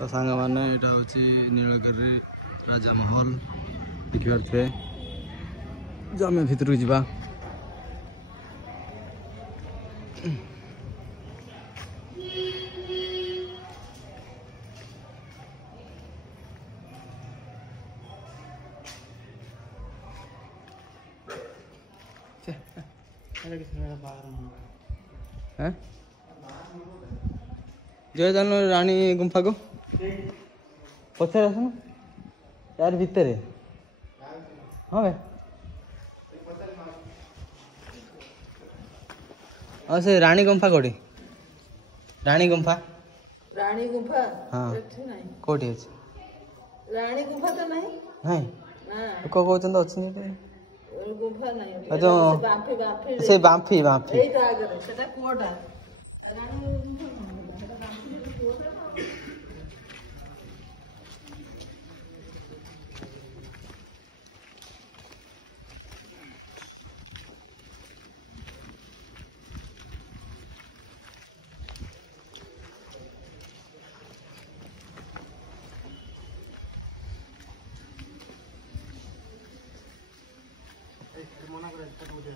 तो सांग मैंने यहाँ हूँ नीलगिरी राजा महल देखिपे जो आम भितर जा जो जान रानी गुंफा को पचार आसन यार भितर हाँ भाई हाँ से रानी गुंफा कौटी रानी गुंफा हाँ कौटी अच्छे रानी गुंफा तो नहीं नहीं ना कहते अच्छी गुंफा नहीं जो बाफी बाफी से बांफी बांफी एई तो आगे सेटा कोटा रानी गुंफा मना करे